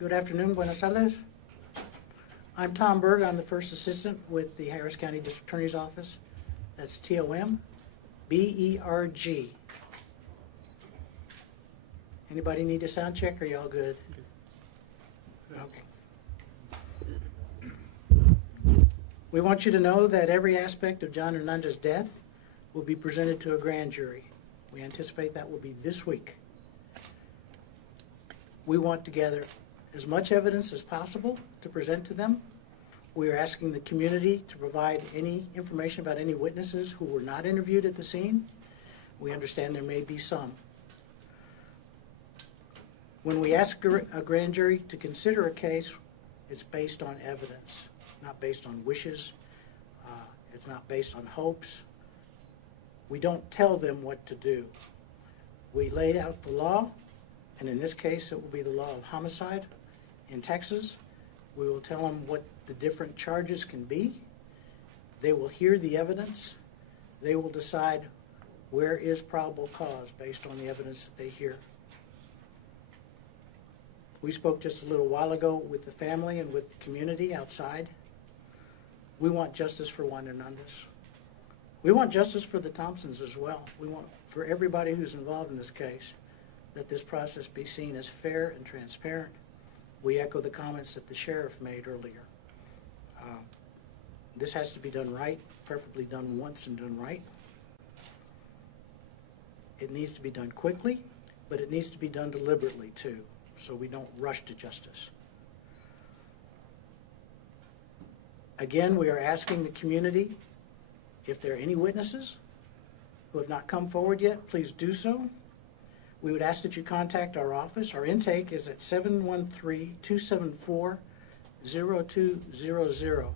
Good afternoon, buenas tardes. I'm Tom Berg. I'm the first assistant with the Harris County District Attorney's Office. That's T-O-M-B-E-R-G. Anybody need a sound check, or y'all good? Okay. We want you to know that every aspect of John Hernandez's death will be presented to a grand jury. We anticipate that will be this week. We want to gather as much evidence as possible to present to them. We are asking the community to provide any information about any witnesses who were not interviewed at the scene. We understand there may be some. When we ask a grand jury to consider a case, it's based on evidence, not based on wishes. It's not based on hopes. We don't tell them what to do. We lay out the law, and in this case, it will be the law of homicide in Texas. We will tell them what the different charges can be. They will hear the evidence. They will decide where is probable cause based on the evidence that they hear. We spoke just a little while ago with the family and with the community outside. We want justice for Juan Hernandez. We want justice for the Thompsons as well. We want for everybody who's involved in this case that this process be seen as fair and transparent. We echo the comments that the sheriff made earlier. This has to be done right, preferably done once and done right. It needs to be done quickly, but it needs to be done deliberately too, so we don't rush to justice. Again, we are asking the community, if there are any witnesses who have not come forward yet, please do so. We would ask that you contact our office. Our intake is at 713-274-0200.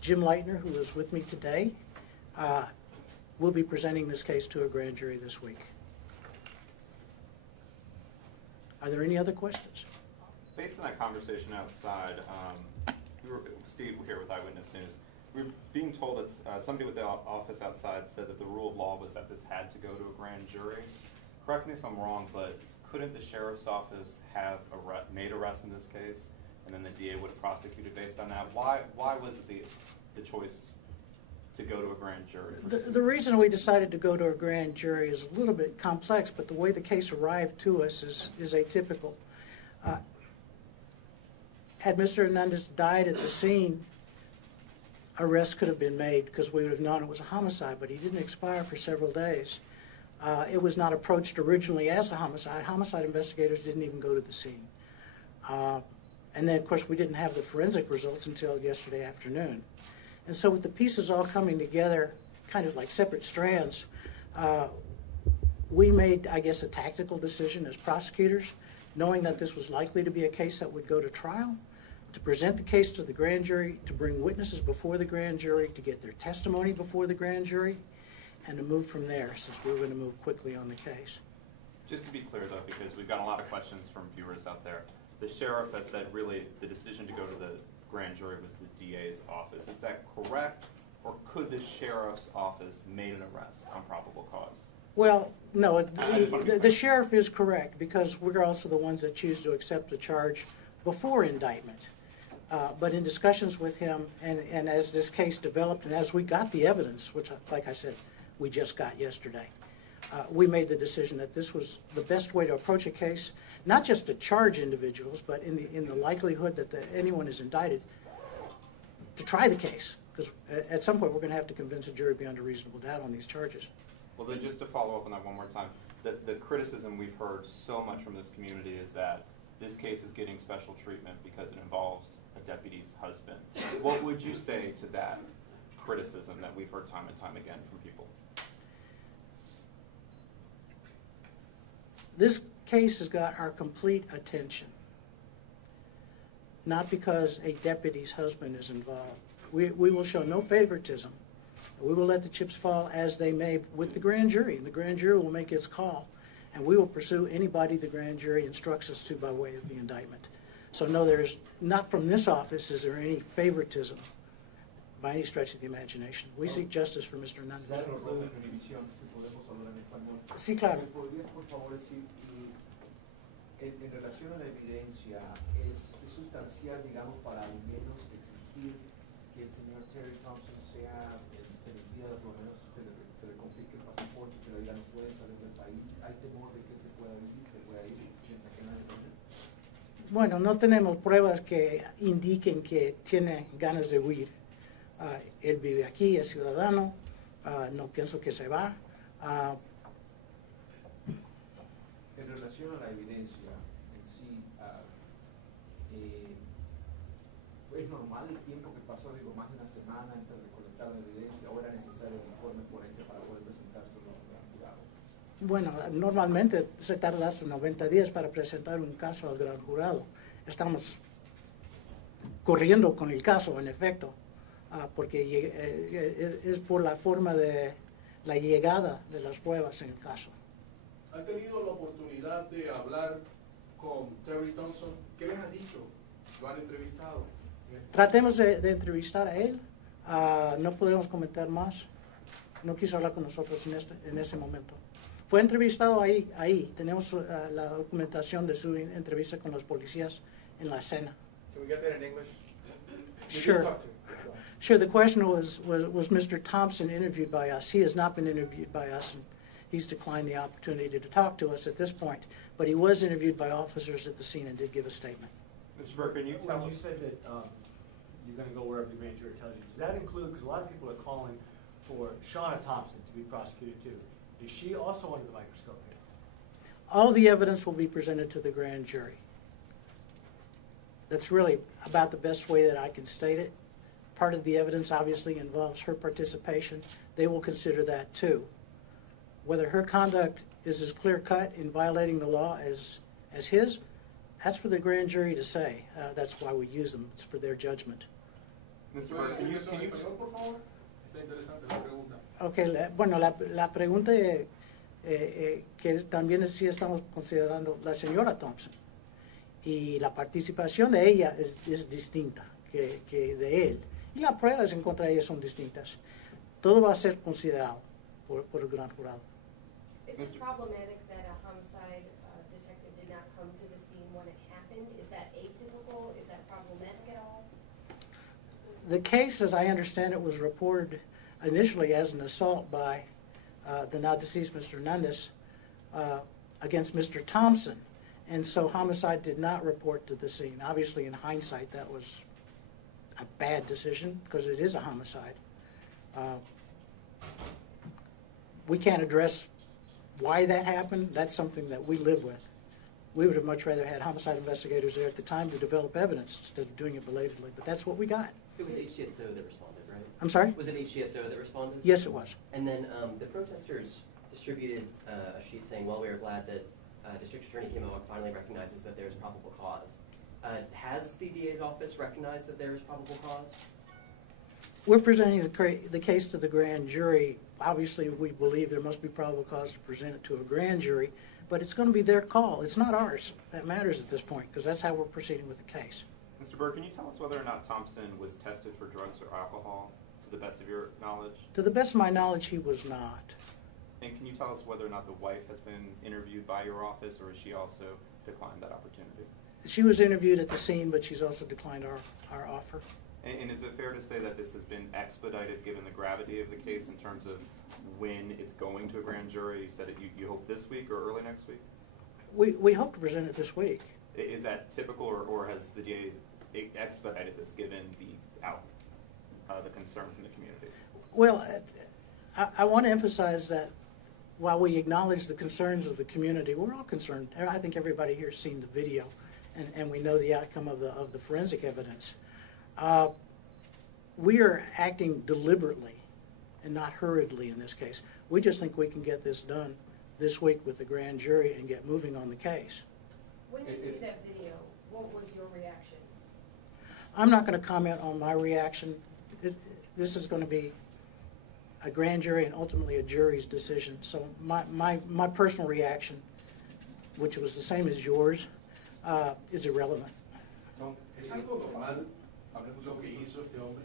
Jim Leitner, who is with me today, will be presenting this case to a grand jury this week. Are there any other questions? Based on that conversation outside, Steve here with Eyewitness News, we were being told that somebody with the office outside said that the rule of law was that this had to go to a grand jury. Correct me if I'm wrong, but couldn't the sheriff's office have made arrests in this case, and then the DA would have prosecuted based on that? Why was it the choice to go to a grand jury? The reason we decided to go to a grand jury is a little bit complex, but the way the case arrived to us is atypical. Had Mr. Hernandez died at the scene, arrests could have been made because we would have known it was a homicide, but he didn't expire for several days. It was not approached originally as a homicide. Homicide investigators didn't even go to the scene. And then, of course, we didn't have the forensic results until yesterday afternoon. And so with the pieces all coming together, kind of like separate strands, we made, I guess, a tactical decision as prosecutors, knowing that this was likely to be a case that would go to trial, to present the case to the grand jury, to bring witnesses before the grand jury, to get their testimony before the grand jury, and to move from there, since we were going to move quickly on the case. Just to be clear, though, because we've got a lot of questions from viewers out there, the sheriff has said really the decision to go to the grand jury was the DA's office. Is that correct, or could the sheriff's office made an arrest on probable cause? Well, no, the sheriff is correct, because we're also the ones that choose to accept the charge before indictment. But in discussions with him, and as this case developed, and as we got the evidence, which, like I said, we just got yesterday, we made the decision that this was the best way to approach a case, not just to charge individuals, but in the likelihood that anyone is indicted, to try the case. Because at some point we're going to have to convince a jury beyond a reasonable doubt on these charges. Well, then just to follow up on that one more time, the criticism we've heard so much from this community is that this case is getting special treatment because it involves a deputy's husband. What would you say to that criticism that we've heard time and time again from people? This case has got our complete attention, not because a deputy's husband is involved. We will show no favoritism. We will let the chips fall as they may with the grand jury, and the grand jury will make its call, and we will pursue anybody the grand jury instructs us to by way of the indictment. So no, there's not from this office is there any favoritism by any stretch of the imagination. We seek justice for Mr. Hernandez. Sí, claro. ¿Me podrías, por favor, decir, en relación a la evidencia, es sustancial, digamos, para al menos exigir que el señor Terry Thompson sea, se le pida, por lo menos se le confisque el pasaporte, se le diga no puede salir del país? ¿Hay temor de que él se pueda ir mientras que nadie lo ve? Bueno, no tenemos pruebas que indiquen que tiene ganas de huir. Él vive aquí, es ciudadano, no pienso que se va. En relación a la evidencia en sí, ¿es normal el tiempo que pasó, digo, más de una semana entre recolectar la evidencia, o era necesario el informe forense para poder presentárselo al jurado? Bueno, normalmente se tarda hasta 90 días para presentar un caso al gran jurado. Estamos corriendo con el caso, en efecto, porque es por la forma de la llegada de las pruebas en el caso. ¿Ha tenido la oportunidad de hablar con Terry Thompson? ¿Qué les ha dicho? ¿Lo han entrevistado? Tratemos de entrevistar a él. No podemos comentar más. No quiso hablar con nosotros en ese momento. Fue entrevistado ahí. Tenemos la documentación de su entrevista con los policías en la escena. Can we get that in English? Sure. Sure, the question was Mr. Thompson interviewed by us? He has not been interviewed by us, and he's declined the opportunity to talk to us at this point. But he was interviewed by officers at the scene and did give a statement. Mr. Burke, can you tell When you us? said that you're going to go wherever the grand jury tells you, does that include, because a lot of people are calling for Shauna Thompson to be prosecuted too. Is she also under the microscope here? All the evidence will be presented to the grand jury. That's really about the best way that I can state it. Part of the evidence obviously involves her participation. They will consider that too. Whether her conduct is as clear-cut in violating the law as his, that's for the grand jury to say. That's why we use them. It's for their judgment. Mr. Burke, can you por favor? Está interesante la pregunta. Okay, bueno, la pregunta que también sí estamos considerando la señora Thompson. Y la participación de ella es distinta que de él. Y las pruebas en contra de ella son distintas. Todo va a ser considerado por el gran jurado. Is it problematic that a homicide detective did not come to the scene when it happened? Is that atypical? Is that problematic at all? The case, as I understand it, was reported initially as an assault by the now deceased Mr. Hernandez against Mr. Thompson. And so homicide did not report to the scene. Obviously, in hindsight, that was a bad decision because it is a homicide. We can't address why that happened. That's something that we live with. We would have much rather had homicide investigators there at the time to develop evidence instead of doing it belatedly, but that's what we got. It was HCSO that responded, right? I'm sorry? Was it HCSO that responded? Yes, it was. And then the protesters distributed a sheet saying, well, we are glad that District Attorney Kim Owak finally recognizes that there is probable cause. Has the DA's office recognized that there is probable cause? We're presenting the case to the grand jury. Obviously, we believe there must be probable cause to present it to a grand jury, but it's going to be their call. It's not ours. That matters at this point because that's how we're proceeding with the case. Mr. Burke, can you tell us whether or not Thompson was tested for drugs or alcohol, to the best of your knowledge? To the best of my knowledge, he was not. And can you tell us whether or not the wife has been interviewed by your office, or has she also declined that opportunity? She was interviewed at the scene, but she's also declined our offer. And is it fair to say that this has been expedited given the gravity of the case in terms of when it's going to a grand jury? You said you hope this week or early next week? We hope to present it this week. Is that typical, or has the DA expedited this given the concern from the community? Well, I want to emphasize that while we acknowledge the concerns of the community, we're all concerned. I think everybody here has seen the video, and we know the outcome of the forensic evidence. We are acting deliberately and not hurriedly in this case. We just think we can get this done this week with the grand jury and get moving on the case. When you see that video, what was your reaction? I'm not going to comment on my reaction. This is going to be a grand jury and ultimately a jury's decision. So my personal reaction, which was the same as yours, is irrelevant. No, es algo normal, hablemos de lo que hizo este hombre.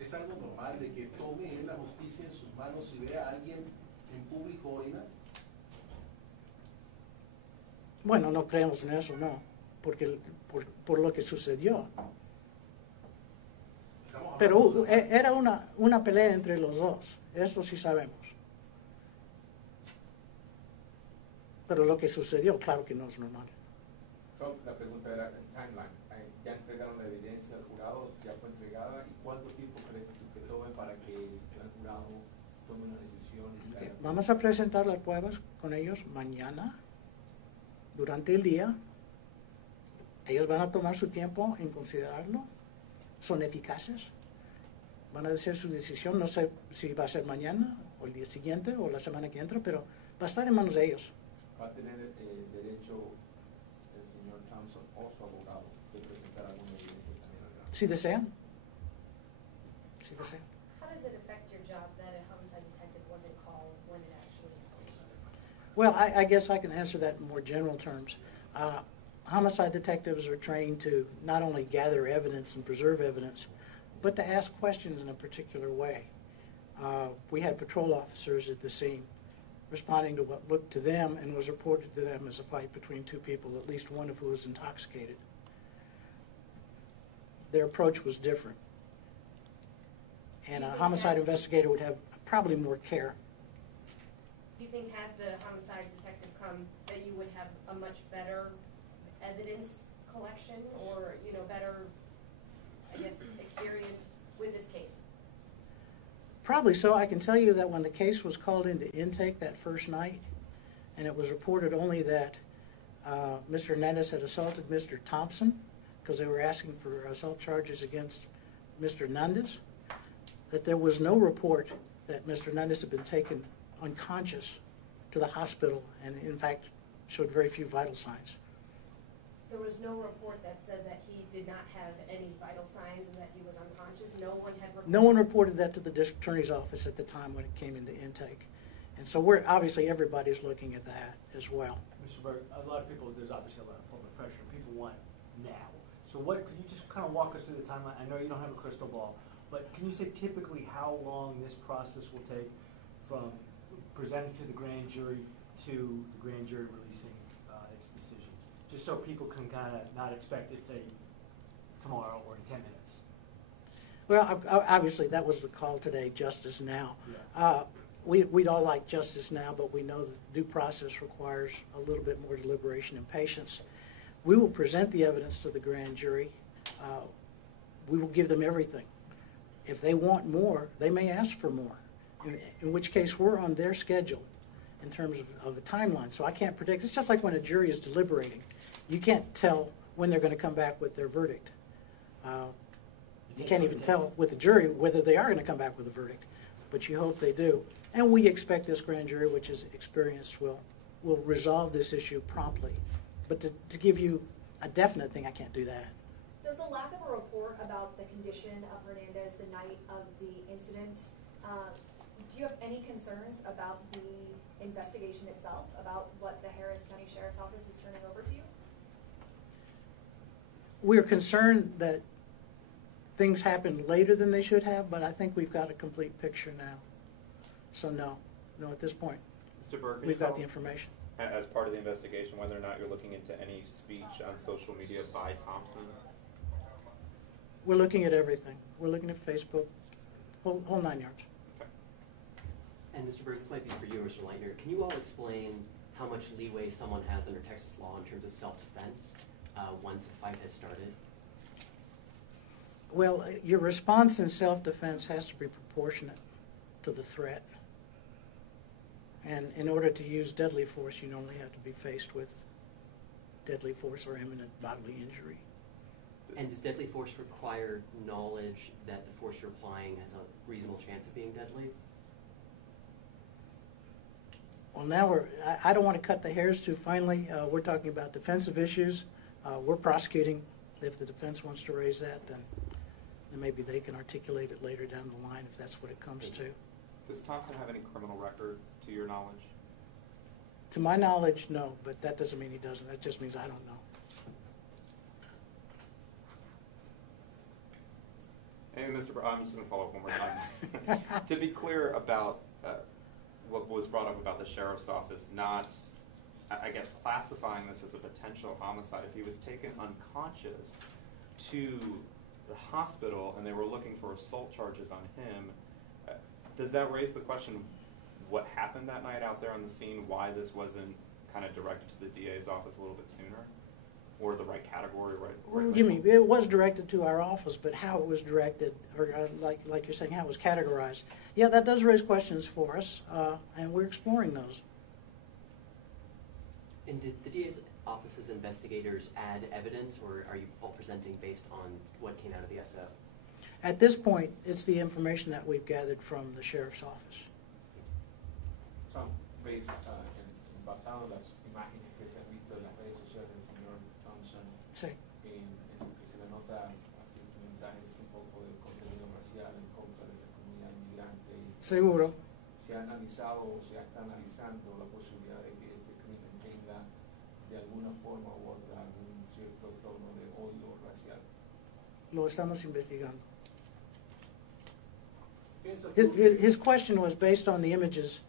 Es algo normal de que tome él la justicia en sus manos y vea a alguien en público orinar. Bueno, no creemos en eso, no. por lo que sucedió. Estamos hablando Pero de una- era una pelea entre los dos, eso sí sabemos. Pero lo que sucedió, claro que no es normal. So, la pregunta era el timeline. ¿Ya entregaron la evidencia al jurado? ¿Ya fue entregada? ¿Y cuánto tiempo crees tú que tome para que el jurado tome una decisión? Y se haga? Vamos a presentar las pruebas con ellos mañana, durante el día. Ellos van a tomar su tiempo en considerarlo. Son eficaces. Van a hacer su decisión. No sé si va a ser mañana o el día siguiente o la semana que entra, pero va a estar en manos de ellos. ¿Va a tener derecho el señor Thompson o su abogado de presentar alguna evidencia también al grado? Si desean. Si desean. How does it affect your job that a homicide detective wasn't called when it actually happened? Well, I guess I can answer that in more general terms. Homicide detectives are trained to not only gather evidence and preserve evidence, but to ask questions in a particular way. We had patrol officers at the scene responding to what looked to them and was reported to them as a fight between two people, at least one of who was intoxicated. Their approach was different. And a homicide investigator would have probably more care. Do you think had the homicide detective come, that you would have a much better evidence collection or, better, I guess, experience with this case? Probably so. I can tell you that when the case was called into intake that first night, and it was reported only that Mr. Hernandez had assaulted Mr. Thompson, because they were asking for assault charges against Mr. Hernandez, that there was no report that Mr. Hernandez had been taken unconscious to the hospital, and in fact showed very few vital signs. There was no report that said that he did not have any vital signs and that he was unconscious? No one had reported? No one reported that to the district attorney's office at the time when it came into intake. And so obviously everybody's looking at that as well. Mr. Berg, a lot of people, there's obviously a lot of public pressure. People want now. So could you just kind of walk us through the timeline? I know you don't have a crystal ball, but can you say typically how long this process will take from presenting to the grand jury to the grand jury releasing its decision? Just so people can kind of not expect it, say, tomorrow or in 10 minutes. Well, obviously that was the call today, justice now. Yeah. We'd all like justice now, but we know that due process requires a little bit more deliberation and patience. We will present the evidence to the grand jury. We will give them everything. If they want more, they may ask for more, in which case we're on their schedule in terms of a timeline. So I can't predict. It's just like when a jury is deliberating. You can't tell when they're going to come back with their verdict. You can't even tell with the jury whether they are going to come back with a verdict, but you hope they do. And we expect this grand jury, which is experienced, will resolve this issue promptly. But to give you a definite thing, I can't do that. Does the lack of a report about the condition of Hernandez the night of the incident, do you have any concerns about the investigation itself, about what the Harris County Sheriff's Office is turning over to you? We're concerned that things happened later than they should have, but I think we've got a complete picture now. So no, at this point, Mr. Burke, can we've you tell got the us, information. as part of the investigation, whether or not you're looking into any speech on social media by Thompson? We're looking at everything. We're looking at Facebook, whole 9 yards. Okay. And Mr. Berg, this might be for you, Mr. Leitner. Can you all explain how much leeway someone has under Texas law in terms of self-defense once a fight has started? Well, your response in self-defense has to be proportionate to the threat. And in order to use deadly force, you normally have to be faced with deadly force or imminent bodily injury. And does deadly force require knowledge that the force you're applying has a reasonable chance of being deadly? Well, now I don't want to cut the hairs too finely. We're talking about defensive issues. We're prosecuting. If the defense wants to raise that, then maybe they can articulate it later down the line if that's what it comes to. Does Thompson have any criminal record, to your knowledge? To my knowledge, no, but that doesn't mean he doesn't. That just means I don't know. And Mr. I'm just going to follow up one more time. To be clear about what was brought up about the sheriff's office not I guess, classifying this as a potential homicide, if he was taken unconscious to the hospital and they were looking for assault charges on him, does that raise the question what happened that night out there on the scene, why this wasn't kind of directed to the DA's office a little bit sooner? Or the right category, right? You mean, it was directed to our office, but how it was directed, or like you're saying, how it was categorized, yeah, that does raise questions for us, and we're exploring those. And did the DA's office's investigators add evidence, or are you all presenting based on what came out of the SO? At this point, it's the information that we've gathered from the sheriff's office. So, basado en las imágenes que se han visto en las redes sociales del señor Thompson, Sí. en lo que se le nota así mensajes un poco de contenido racial en contra de la comunidad inmigrante. Seguro. Se ha analizado o se está analizando la posibilidad de que este crimen tenga de alguna forma u otra algún cierto tono de odio racial. Lo estamos investigando. Piensa His, tú his que- his question was based on the images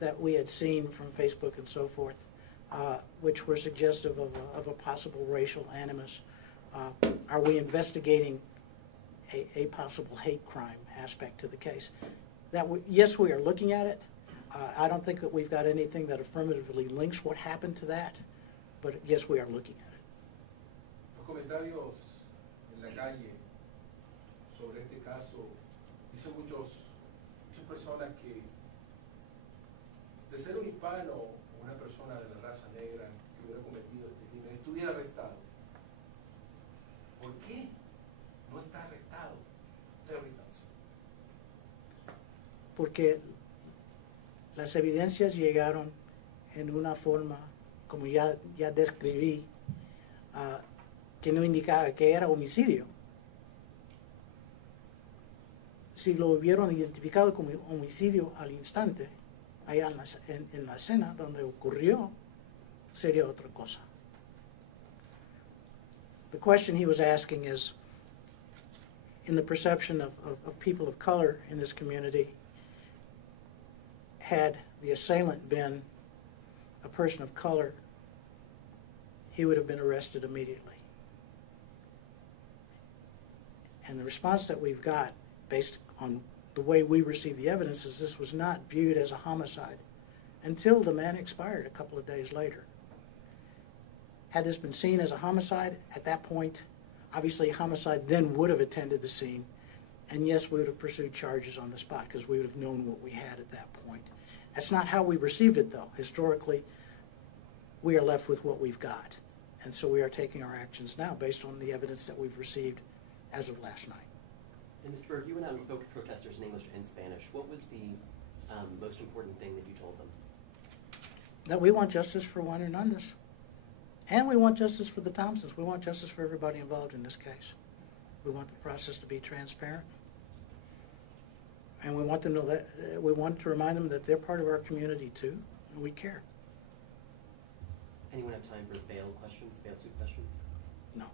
that we had seen from Facebook and so forth, which were suggestive of a possible racial animus. Are we investigating a possible hate crime aspect to the case? Yes, we are looking at it. I don't think that we've got anything that affirmatively links what happened to that, but yes, we are looking at it. Los comentarios en la calle sobre este caso dicen muchas personas que de ser un hispano o una persona de la raza negra que hubiera cometido este crimen estuviera arrestado. ¿Por qué no está arrestado Terry Thompson? Porque las evidencias llegaron en una forma, como ya describí, que no indicaba que era homicidio. Si lo hubieran identificado como homicidio al instante, allá en la escena donde ocurrió, sería otra cosa. The question he was asking is, in the perception of people of color in this community, had the assailant been a person of color, he would have been arrested immediately. And the response that we've got, based on the way we received the evidence, is this was not viewed as a homicide until the man expired a couple of days later. Had this been seen as a homicide at that point, obviously homicide then would have attended the scene, and yes, we would have pursued charges on the spot because we would have known what we had at that point. That's not how we received it, though. Historically, we are left with what we've got, and so we are taking our actions now based on the evidence that we've received as of last night. And Mr. Berg, you went out and spoke to protesters in English and Spanish. What was the most important thing that you told them? That we want justice for Juan Hernandez. And we want justice for the Thompsons. We want justice for everybody involved in this case. We want the process to be transparent. And we want them to we want to remind them that they're part of our community too, and we care. Anyone have time for bail questions, bail suit questions? No.